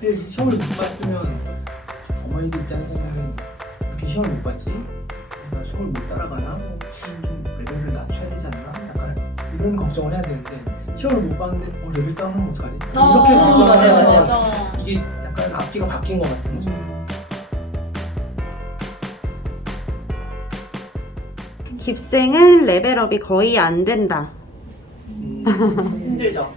근데 시험을 못 봤으면 어머니들 입장에서는 이렇게 시험을 못 봤지? 내가 수업을 못 따라가나? 좀 레벨을 낮춰야 되지 않나? 약간 이런 걱정을 해야 되는데 시험을 못 봤는데 레벨 다운하면 어떡하지? 이렇게 걱정을 하면 이게 약간 앞뒤가 바뀐 것 같은 거죠. 깁생은 레벨업이 거의 안 된다. 힘들죠.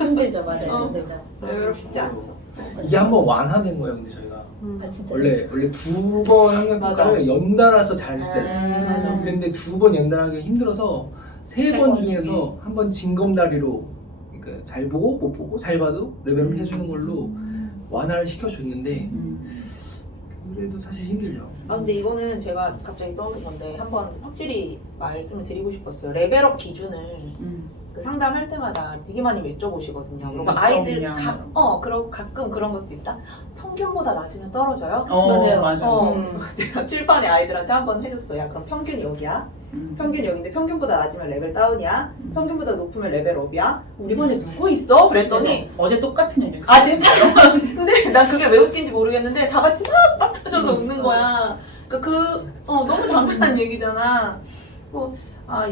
힘들죠, 맞아요. 힘들죠. 레벨업 쉽지 않죠. 이게 한번 완화된 거예요, 근데 저희가. 아, 진짜. 원래 두 번 학력평가를 연달아서 잘 했어요. 맞아. 근데 두 번 연달하기 힘들어서 세 번 중에서 한 번 징검다리로 그러니까 잘 보고 못 보고 잘 봐도 레벨업 해주는 걸로 완화를 시켜줬는데 그래도 사실 힘들죠. 아 근데 이거는 제가 갑자기 떠오른 건데 한번 확실히 말씀을 드리고 싶었어요. 레벨업 기준을 그 상담할 때마다 되게 많이 여쭤보시거든요. 그리고 아이들 그리고 가끔 그런 것도 있다. 평균보다 낮으면 떨어져요? 맞아요. 그래서 제가 칠반의 아이들한테 한번 해줬어요. 야, 그럼 평균이 여기야. 평균이 여기인데 평균보다 낮으면 레벨 다운이야. 평균보다 높으면 레벨 업이야. 우리 반에 누구 있어? 그랬더니 어제 똑같은 얘기했어요. 아 진짜요? 근데 난 그게 왜 웃긴지 모르겠는데 다 같이 막 터져서 웃는 거야. 너무 당연한 얘기잖아.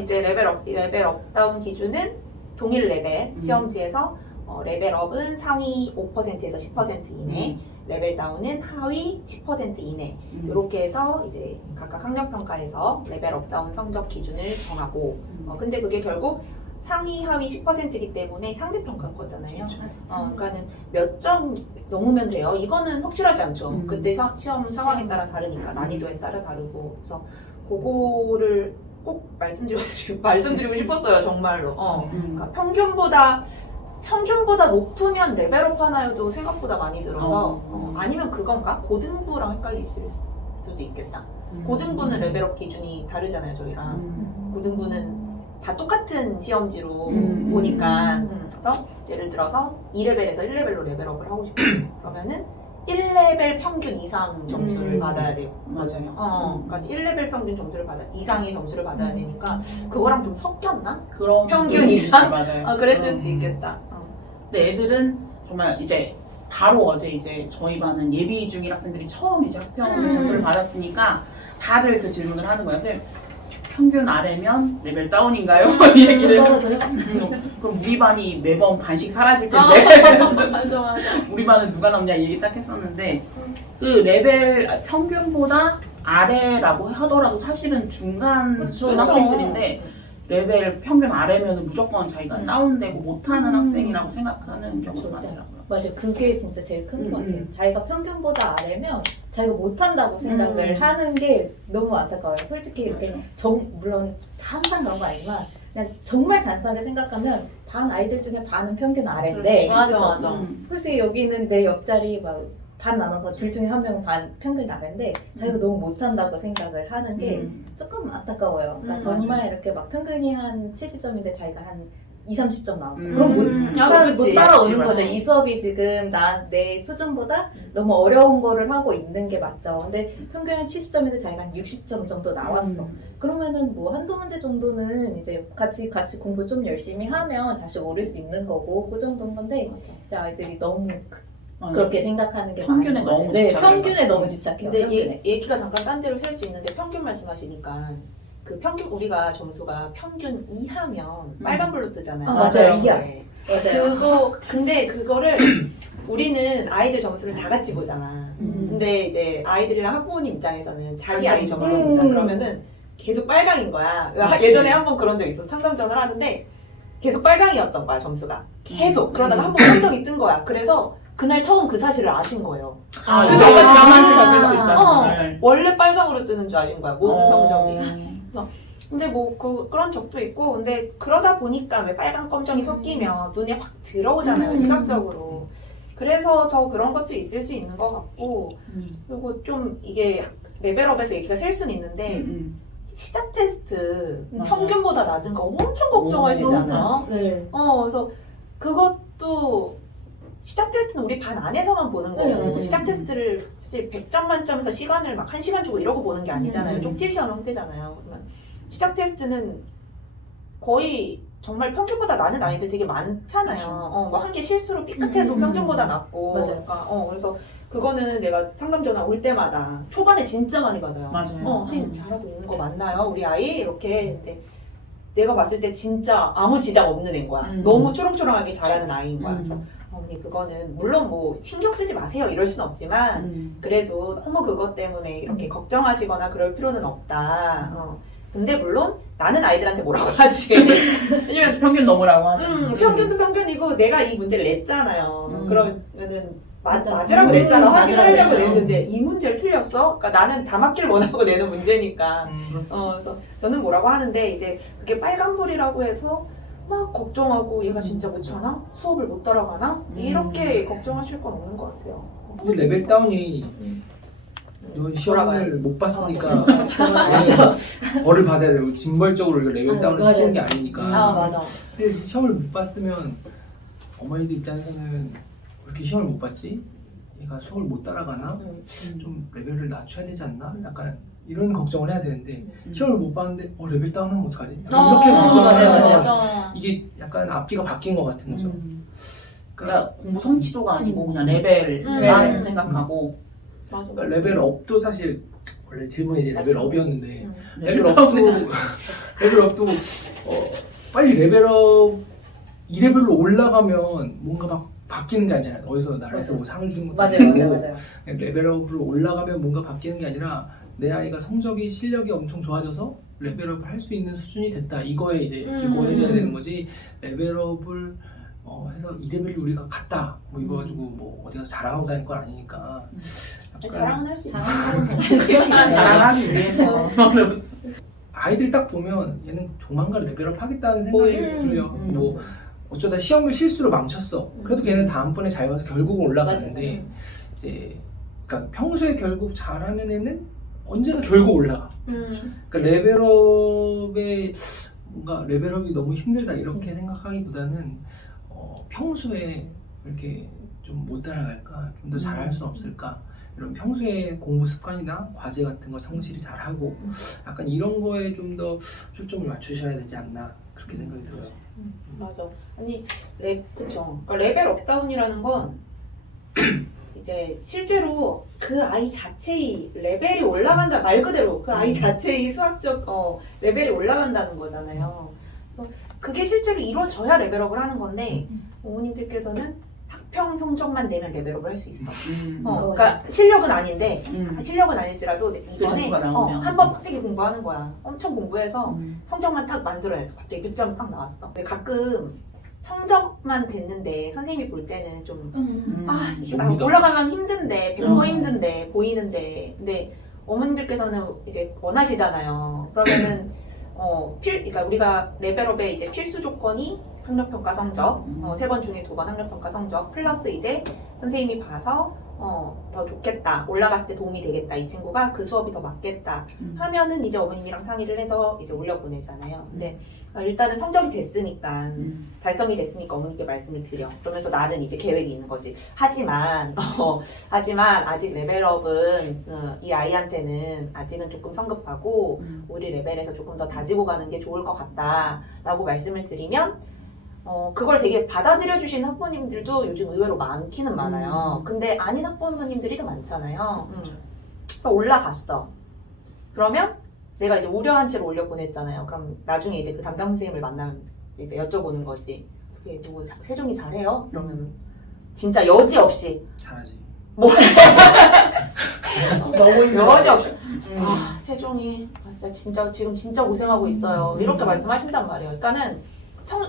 이제 레벨업 다운 기준은 동일 레벨 시험지에서 레벨업은 상위 5%에서 10% 이내, 레벨 다운은 하위 10% 이내 이렇게 해서 이제 각각 학력평가에서 레벨업 다운 성적 기준을 정하고 근데 그게 결국 상위 하위 10%이기 때문에 상대평가인 거잖아요. 그러니까는 몇 점 넘으면 돼요. 이거는 확실하지 않죠. 그때 시험 상황에 따라 다르니까 난이도에 따라 다르고 그래서 그거를 꼭 말씀드리고 싶었어요. 정말로. 그러니까 평균보다 높으면 레벨업 하나여도 생각보다 많이 들어서 아니면 그건가? 고등부랑 헷갈리실 수도 있겠다. 고등부는 레벨업 기준이 다르잖아요. 저희랑. 고등부는 다 똑같은 시험지로 보니까 그래서 예를 들어서 2레벨에서 1레벨로 레벨업을 하고 싶어요. 그러면은 1레벨 평균 이상 점수를 받아야 되고 맞아요. 그러니까 1레벨 평균 점수를 이상의 점수를 받아야 되니까 그거랑 좀 섞였나? 그런 평균 이상? 맞아요. 그랬을 수도 있겠다. 근데 애들은 정말 이제 바로 어제 이제 저희 반은 예비 중일 학생들이 처음 이제 학평 점수를 받았으니까 다들 그 질문을 하는 거예요. 선생님, 평균 아래면 레벨 다운인가요? 이 얘기를. 그럼 우리 반이 매번 반씩 사라질 텐데. 맞아. 우리 반은 누가 남냐 이 얘기 딱 했었는데 그 레벨 평균보다 아래라고 하더라도 사실은 중간 수준 학생들인데 레벨 평균 아래면 무조건 자기가 다운되고 못하는 학생이라고 생각하는 경우가 많더라고요. 맞아요. 그게 진짜 제일 큰 것 같아요. 자기가 평균보다 아래면 자기가 못한다고 생각을 하는 게 너무 안타까워요. 솔직히 이렇게 물론 항상 그런 거 아니지만 그냥 정말 단순하게 생각하면 반 아이들 중에 반은 평균 아래인데 맞아. 솔직히 여기는 내 옆자리 막 반 나눠서 둘 중에 한 명은 반 평균 아래인데 자기가 너무 못한다고 생각을 하는 게 조금 안타까워요. 그러니까 정말 이렇게 막 평균이 한 70점인데 자기가 한 20, 30점 나왔어. 그럼 못 따라오는 거죠. 이 수업이 지금 내 수준보다 너무 어려운 거를 하고 있는 게 맞죠. 근데 평균 한 70점인데 자기가 한 60점 정도 나왔어. 그러면은 뭐 한두 문제 정도는 이제 같이 공부 좀 열심히 하면 다시 오를 수 있는 거고 그 정도인 건데 이제 아이들이 너무 그렇게 생각하는 게 평균에 많은 너무 네, 집착해요. 평균에 너무 집착해요. 근데 얘기가 잠깐 딴 데로 셀 수 있는데 평균 말씀하시니까 그 평균 우리가 점수가 평균 이하면 빨간불로 뜨잖아요. 맞아요. 이하. 네. 맞아요. 근데 그거를 우리는 아이들 점수를 다 같이 보잖아. 근데 이제 아이들이랑 학부모님 입장에서는 자기 아이 점수를 보자. 그러면은 계속 빨강인 거야. 예전에 한번 그런 적 있어. 상담 전화를 하는데 계속 빨강이었던 거야, 점수가. 계속. 그러다가 한번 함정이 뜬 거야. 그래서 그날 처음 그 사실을 아신 거예요. 그 드라마를 찾을 수 있다. 원래 빨강으로 뜨는 줄 아신 거야, 모든 성적이. 근데 뭐 그런 적도 있고, 근데 그러다 보니까 왜 빨강 검정이 섞이면 눈에 확 들어오잖아요, 시각적으로. 그래서 더 그런 것도 있을 수 있는 것 같고, 그리고 좀 이게 레벨업에서 얘기가 셀 수는 있는데, 시작 테스트 평균보다 낮은 거 엄청 걱정하시잖아요. 네. 그래서 그것도 시작 테스트는 우리 반 안에서만 보는 거고 시작 테스트를 사실 100점 만점에서 시간을 막 1시간 주고 이러고 보는 게 아니잖아요. 쪽지 시험 형태잖아요. 그러면 시작 테스트는 거의 정말 평균보다 나는 아이들 되게 많잖아요. 뭐 한 개 실수로 삐끗해도 평균보다 낫고. 맞아요. 그러니까, 그래서 그거는 내가 상담 전화 올 때마다 초반에 진짜 많이 받아요. 맞아요. 선생님 잘하고 있는 거 맞나요? 우리 아이? 이렇게. 근데 내가 봤을 때 진짜 아무 지장 없는 애인 거야. 너무 초롱초롱하게 잘하는 아이인 거야. 그래서 어머니 그거는 물론 뭐 신경 쓰지 마세요 이럴 순 없지만 그래도 너무 그것 때문에 이렇게 걱정하시거나 그럴 필요는 없다. 근데 물론 나는 아이들한테 뭐라고 하지. 왜냐면 평균 넘으라고 하죠. 평균도 평균이고 내가 이 문제를 냈잖아요. 그러면은 맞아. 맞으라고 냈잖아. 확인하려고 맞아. 냈는데 이 문제를 틀렸어? 그러니까 나는 다 맞기를 원하고 내는 문제니까. 그래서 저는 뭐라고 하는데 이제 그게 빨간불이라고 해서 막 걱정하고 얘가 진짜 못하나? 수업을 못 따라가나? 이렇게 걱정하실 건 없는 것 같아요. 근데 레벨 다운이 너 시험을 돌아가야지. 못 봤으니까 벌을 받아야 되고 징벌적으로 이거 레벨 다운을 맞아요. 시키는 게 아니니까. 맞아. 근데 시험을 못 봤으면 어머니들 입장에서는 왜 이렇게 시험을 못 봤지? 얘가 수업을 못 따라가나? 좀 레벨을 낮춰야 되지 않나? 약간 이런 걱정을 해야 되는데 시험을 못 봤는데 레벨 다운하면 어떡하지? 약간 이렇게 걱정을 하는 거야. 이게 약간 앞뒤가 바뀐 거같은 거죠. 그러니까 공부 성취도가 아니고 그냥 레벨만 생각하고 그러니까 레벨업도 사실 원래 질문이 이제 레벨업이었는데 레벨업은 레벨업도 빨리 레벨업 2레벨로 올라가면 뭔가 막 바뀌는 게 아니잖아요. 어디서 나라에서 뭐 상을 주는 것도 아니고 레벨업으로 올라가면 뭔가 바뀌는 게 아니라 내 아이가 성적이 실력이 엄청 좋아져서 레벨업을 할 수 있는 수준이 됐다. 이거에 이제 기고해줘야 되는 거지. 레벨업을 해서 2레벨로 우리가 갔다. 뭐 이거 가지고 뭐 어디 가서 자랑하고 다닐 건 아니니까. 자랑은 할 수 있어. 자랑하기 위해서 아이들 딱 보면 얘는 조만간 레벨업 하겠다는 생각이 들어요. 뭐 어쩌다 시험을 실수로 망쳤어. 그래도 걔는 다음번에 잘 봐서 결국은 올라가는데 이제 그러니까 평소에 결국 잘하는 애는 언제나 결국 올라가. 그러니까 레벨업에 뭔가 레벨업이 너무 힘들다 이렇게 생각하기보다는 평소에 이렇게 좀 못 따라갈까, 좀 더 잘할 수 없을까. 이런 평소에 공부 습관이나 과제 같은 거 성실히 잘하고 약간 이런 거에 좀 더 초점을 맞추셔야 되지 않나 그렇게 생각이 들어요. 맞아. 아니, 그쵸. 그러니까 레벨 업다운이라는 건 이제 실제로 그 아이 자체의 레벨이 올라간다 말 그대로 그 아이 자체의 수학적 레벨이 올라간다는 거잖아요. 그래서 그게 실제로 이루어져야 레벨업을 하는 건데 어머님들께서는 학평 성적만 내면 레벨업을 할 수 있어. 그러니까 실력은 아닌데 실력은 아닐지라도 이번에 점수가 나오면. 한번 빡세게 공부하는 거야. 엄청 공부해서 성적만 딱 만들어냈어. 갑자기 100점 딱 나왔어. 왜 가끔 성적만 됐는데 선생님이 볼 때는 좀 올라가면 힘든데 100% 힘든데 보이는데 근데 어머님들께서는 이제 원하시잖아요. 그러면은 그러니까 우리가 레벨업의 이제 필수 조건이 학력평가 성적, 3번 중에 2번 학력평가 성적, 플러스 이제 선생님이 봐서 더 좋겠다, 올라갔을 때 도움이 되겠다, 이 친구가 그 수업이 더 맞겠다 하면은 이제 어머님이랑 상의를 해서 이제 올려보내잖아요. 근데 일단은 성적이 됐으니까, 달성이 됐으니까 어머님께 말씀을 드려. 그러면서 나는 이제 계획이 있는 거지. 하지만 아직 레벨업은 이 아이한테는 아직은 조금 성급하고 우리 레벨에서 조금 더 다지고 가는 게 좋을 것 같다라고 말씀을 드리면 그걸 되게 받아들여 주신 학부모님들도 요즘 의외로 많기는 많아요. 근데 아닌 학부모님들이 더 많잖아요. 그래서 올라갔어. 그러면 내가 이제 우려한 채로 올려보냈잖아요. 그럼 나중에 이제 그 담당 선생님을 만나면 이제 여쭤보는 거지. 그게 누구 세종이 잘해요? 그러면 진짜 여지없이 잘하지. 너무 여지없이 세종이 진짜 지금 진짜 고생하고 있어요. 이렇게 말씀하신단 말이에요. 그러니까는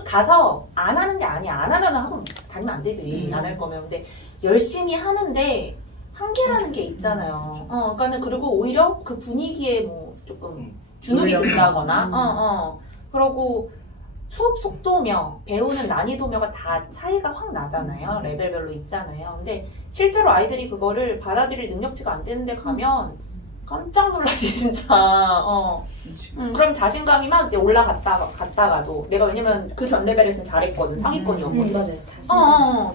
가서 안 하는 게 아니야. 안 하면 학원 다니면 안 되지. 안 할 거면. 근데 열심히 하는데 한계라는 게 있잖아요. 그러니까는 그리고 오히려 그 분위기에 뭐 조금 주눅이 든다거나, 그러고 수업 속도며 배우는 난이도며가 다 차이가 확 나잖아요. 레벨별로 있잖아요. 근데 실제로 아이들이 그거를 받아들일 능력치가 안 되는데 가면 깜짝 놀라지 진짜. 그럼 자신감이 막 이제 갔다가도 내가 왜냐면 그 전 레벨에서는 잘했거든. 상위권이었거든. 맞아요. 자신.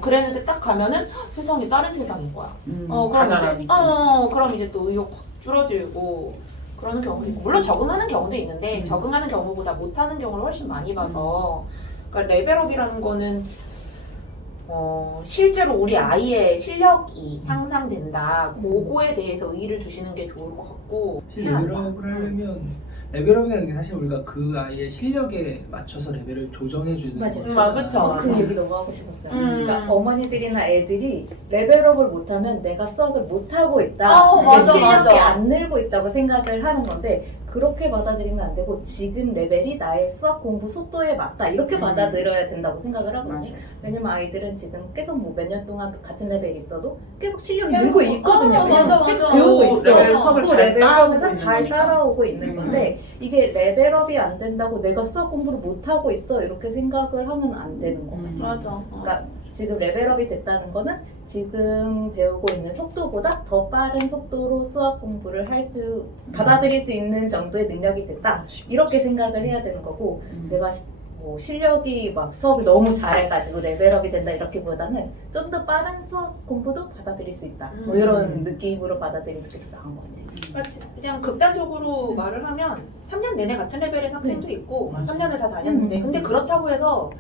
그랬는데 딱 가면은 세상이 다른 세상인 거야. 다 잘하니까. 그럼 이제 또 의욕 확 줄어들고 그러는 경우도 있고 물론 적응하는 경우도 있는데 적응하는 경우보다 못하는 경우를 훨씬 많이 봐서 그러니까 레벨업이라는 거는 실제로 우리 아이의 실력이 향상된다. 그거에 대해서 의의를 두시는 게 좋을 것 같고 사실 레벨업을 하려면 레벨업이라는 게 사실 우리가 그 아이의 실력에 맞춰서 레벨을 조정해주는 맞아요. 거잖아. 그쵸. 그 얘기 너무 하고 싶었어요. 음. 그러니까 어머니들이나 애들이 레벨업을 못하면 내가 수학을 못하고 있다. 내 맞아, 실력이 맞아. 안 늘고 있다고 생각을 하는 건데 그렇게 받아들이면 안 되고 지금 레벨이 나의 수학 공부 속도에 맞다. 이렇게 받아들여야 된다고 생각을 하거든요. 왜냐면 아이들은 지금 계속 뭐 몇 년 동안 같은 레벨이 있어도 계속 실력이 늘고 있거든요. 맞아, 계속 맞아. 배우고 오, 있어. 레벨 수업을 그 잘 레벨 따라오고 수업에서 있는 잘 거니까. 따라오고 있는 건데 이게 레벨업이 안 된다고 내가 수학 공부를 못 하고 있어 이렇게 생각을 하면 안 되는 것 같아요. 맞아. 그러니까 지금 레벨업이 됐다는 거는 지금 배우고 있는 속도보다 더 빠른 속도로 수학 공부를 할 수 받아들일 수 있는 정도의 능력이 됐다 이렇게 생각을 해야 되는 거고 내가 뭐 실력이 막 수업을 너무 잘해가지고 레벨업이 된다 이렇게보다는 좀 더 빠른 수학 공부도 받아들일 수 있다 뭐 이런 느낌으로 받아들이는 게 더 나은 것 같아요. 그러니까 그냥 극단적으로 말을 하면 3년 내내 같은 레벨인 학생도 있고 맞아. 3년을 다 다녔는데 근데 그렇다고 해서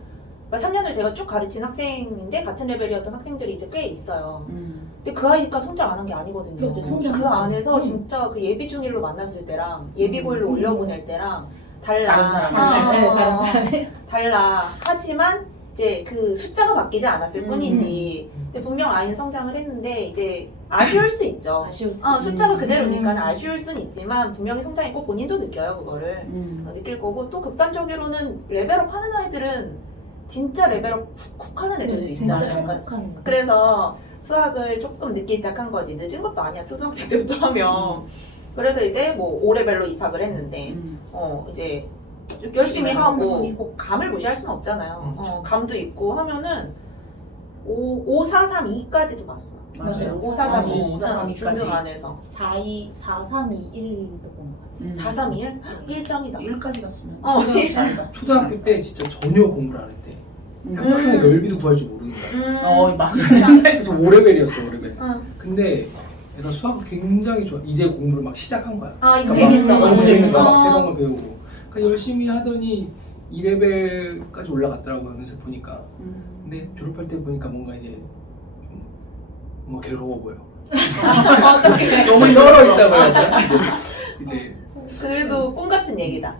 그러니까 3년을 제가 쭉 가르친 학생인데 같은 레벨이었던 학생들이 이제 꽤 있어요. 근데 그 아이가 성장 안 한 게 아니거든요. 맞아, 성장 그 안 안에서 했죠. 진짜 그 예비 중일로 만났을 때랑 예비 고일로 올려보낼 때랑 달라. 다른 사람. 네, 다른 사람이. 달라. 하지만 이제 그 숫자가 바뀌지 않았을 뿐이지. 근데 분명 아이는 성장을 했는데 이제 아쉬울 수 있죠. 아쉬웠지. 숫자가 그대로니까 아쉬울 수는 있지만 분명히 성장했고 본인도 느껴요 그거를. 느낄 거고 또 극단적으로는 레벨업 하는 아이들은 진짜 레벨업 쿡 하는 애들도 진짜 있잖아요. 행복한 거. 그래서 수학을 조금 늦게 시작한 거지 늦은 것도 아니야 초등학생 때부터 하면 그래서 이제 뭐 5레벨로 입학을 했는데 이제 열심히 하고 뭐 감을 무시할 수는 없잖아요. 감도 있고 하면은 5432까지도 봤어. 맞아요. 5432 5432 중등 안에서 42, 4321도 본 것 같아요. 4321? 1장이다. 1까지 갔으면 초등학교 때 진짜 전혀 공부를 안 했대. 삼각형의 넓이도 구할 줄 모르는 거야. 맞아. 그래서 5레벨이었어 5레벨. 응. 근데 얘가 수학을 굉장히 좋아. 이제 공부를 막 시작한 거야. 아 이제 그러니까 재밌어. 너무 재밌어. 막 어. 새로운 걸 배우고. 그러니까 열심히 하더니 2레벨까지 올라갔더라고요. 그래서 보니까. 근데 졸업할 때 보니까 뭔가 이제 좀 뭔가 괴로워 보여. 너무 쩔어 있다고 해야 되나? 이제 그래도 꿈 같은 얘기다.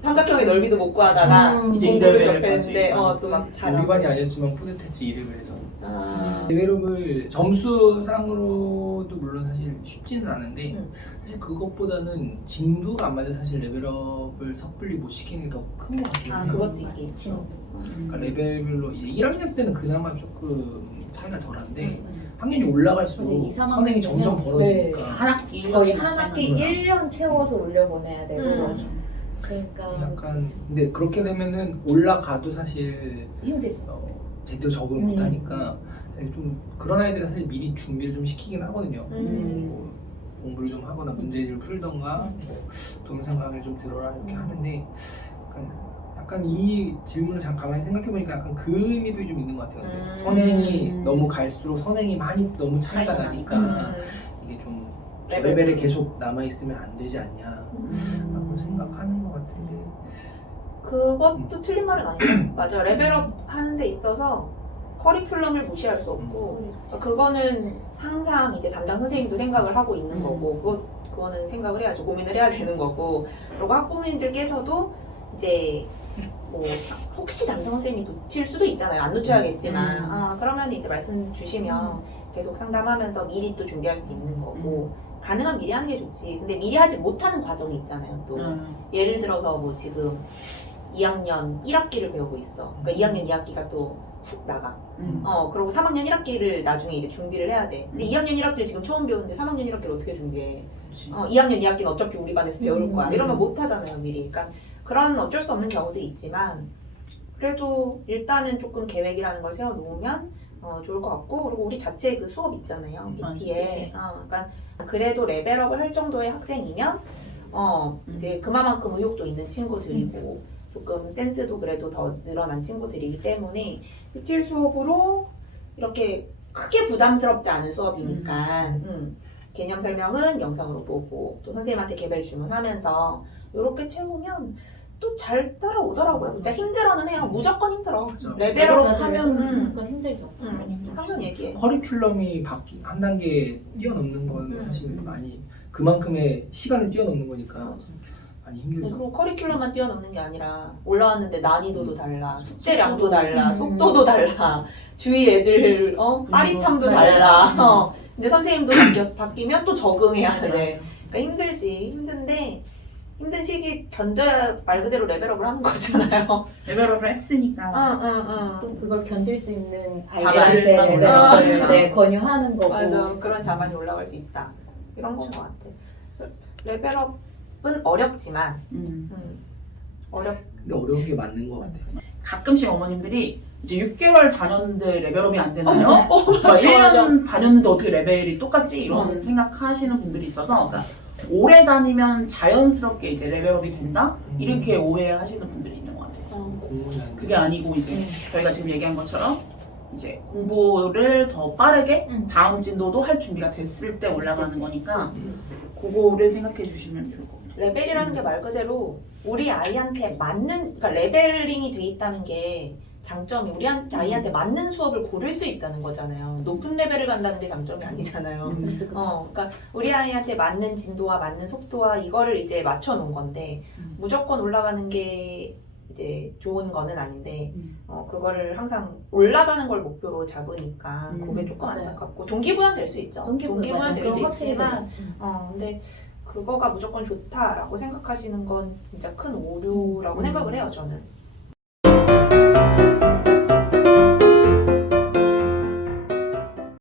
삼각형의 넓이도 못 구하다가 이제 공부를 2레벨까지. 접했는데 또 막 우리 잘하고. 반이 아니었지만 뿌듯했지 2레벨에서. 아. 레벨업을 점수상으로도 물론 사실 쉽지는 않은데 사실 그것보다는 진도가 안 맞아 사실 레벨업을 섣불리 못 시키는 게 더 큰 것 같아요. 아 그것도 있겠지. 그러니까 레벨별로 이제 1학년 때는 그나마 조금 차이가 덜한데 학년이 올라갈수록 맞아요. 2, 3 선행이 점점 학년이면, 벌어지니까 한 학기 거의 1년씩 한 학기 거야. 1년 채워서 올려보내야 되고 그러니까 약간 근데 그렇게 되면은 올라가도 사실 힘들죠. 제대로 적응을 못하니까 좀 그런 아이들은 사실 미리 준비를 좀 시키긴 하거든요. 뭐 공부를 좀 하거나 문제를 풀던가 뭐 동영상 강의를 좀 들어라 이렇게 하는데 약간 이 질문을 잠깐 가만히 생각해보니까 약간 그 의미도 좀 있는 것 같아요. 근데 선행이 너무 갈수록 선행이 많이 너무 차이가 나니까 이게 좀 저 레벨에 계속 남아있으면 안 되지 않냐 라고 생각하는 것 같은데 그것도 틀린 말은 아니죠. 맞아. 레벨업 하는 데 있어서 커리큘럼을 무시할 수 없고 그거는 항상 이제 담당 선생님도 생각을 하고 있는 거고 그거는 생각을 해야죠. 고민을 해야 되는 거고 그리고 학부모님들께서도 이제 뭐 혹시 담당 선생님이 놓칠 수도 있잖아요. 안 놓쳐야겠지만 그러면 이제 말씀 주시면 계속 상담하면서 미리 또 준비할 수도 있는 거고 가능한 미리 하는 게 좋지. 근데 미리 하지 못하는 과정이 있잖아요. 또 예를 들어서 뭐 지금 2학년 1학기를 배우고 있어. 그러니까 2학년 2학기가 또 훅 나가. 그리고 3학년 1학기를 나중에 이제 준비를 해야 돼. 근데 2학년 1학기를 지금 처음 배우는데 3학년 1학기를 어떻게 준비해? 2학년 2학기는 어차피 우리 반에서 배울 거야. 이러면 못 하잖아요, 미리. 그러니까 그런 어쩔 수 없는 경우도 있지만 그래도 일단은 조금 계획이라는 걸 세워놓으면 좋을 것 같고 그리고 우리 자체 그 수업 있잖아요, BT에. 그러니까 그래도 레벨업을 할 정도의 학생이면 이제 그만큼 의욕도 있는 친구들이고 조금 센스도 그래도 더 늘어난 친구들이기 때문에 PT 수업으로 이렇게 크게 부담스럽지 않은 수업이니까 개념 설명은 영상으로 보고 또 선생님한테 개별 질문하면서 이렇게 채우면 또 잘 따라오더라고요. 진짜 힘들어는 해요. 무조건 힘들어. 그죠. 레벨업 맞아요. 하면 그건 힘들죠. 항상 얘기해. 커리큘럼이 한 단계 뛰어넘는 건 사실 많이 그만큼의 시간을 뛰어넘는 거니까 많이 네, 힘들죠. 그리고 커리큘럼만 뛰어넘는 게 아니라 올라왔는데 난이도도 달라, 숙제량도 달라, 속도도 달라, 주위 애들 빠릿함도 달라. 근데 선생님도 바뀌면 또 적응해야 돼. 그러니까 힘들지. 힘든데 힘든 시기 견뎌야 말 그대로 레벨업을 하는 거잖아요. 레벨업을 했으니까 응. 또 그걸 견딜 수 있는 자만을 아이들한테 올라가야 네, 권유하는 거고. 맞아. 그런 자만이 올라갈 수 있다. 이런 건 것 같아. 그래서 레벨업은 어렵지만 근데 어려운 게 맞는 것 같아요. 가끔씩 어머님들이 이제 6개월 다녔는데 레벨업이 안 되나요? 맞아. 막 맞아. 1년 다녔는데 어떻게 레벨이 똑같지? 이런 생각하시는 분들이 있어서 그러니까 오래 다니면 자연스럽게 이제 레벨업이 된다? 이렇게 오해하시는 분들이 있는 것 같아요. 공부는 그게 아니고 이제 저희가 지금 얘기한 것처럼 이제 공부를 더 빠르게 다음 진도도 할 준비가 됐을 때 올라가는 거니까 그거를 생각해 주시면 좋을 것 같아요. 레벨이라는 게 말 그대로 우리 아이한테 맞는, 그러니까 레벨링이 돼 있다는 게 장점이 우리 아이한테 맞는 수업을 고를 수 있다는 거잖아요. 높은 레벨을 간다는 게 장점이 아니잖아요. 그러니까 우리 아이한테 맞는 진도와 맞는 속도와 이거를 이제 맞춰 놓은 건데 무조건 올라가는 게 이제 좋은 거는 아닌데 그거를 항상 올라가는 걸 목표로 잡으니까 그게 조금 맞아요. 안타깝고 동기부여는 될 수 있죠. 맞아요. 될 수 그건 확실히 있지만 근데 그거가 무조건 좋다라고 생각하시는 건 진짜 큰 오류라고 생각을 해요, 저는.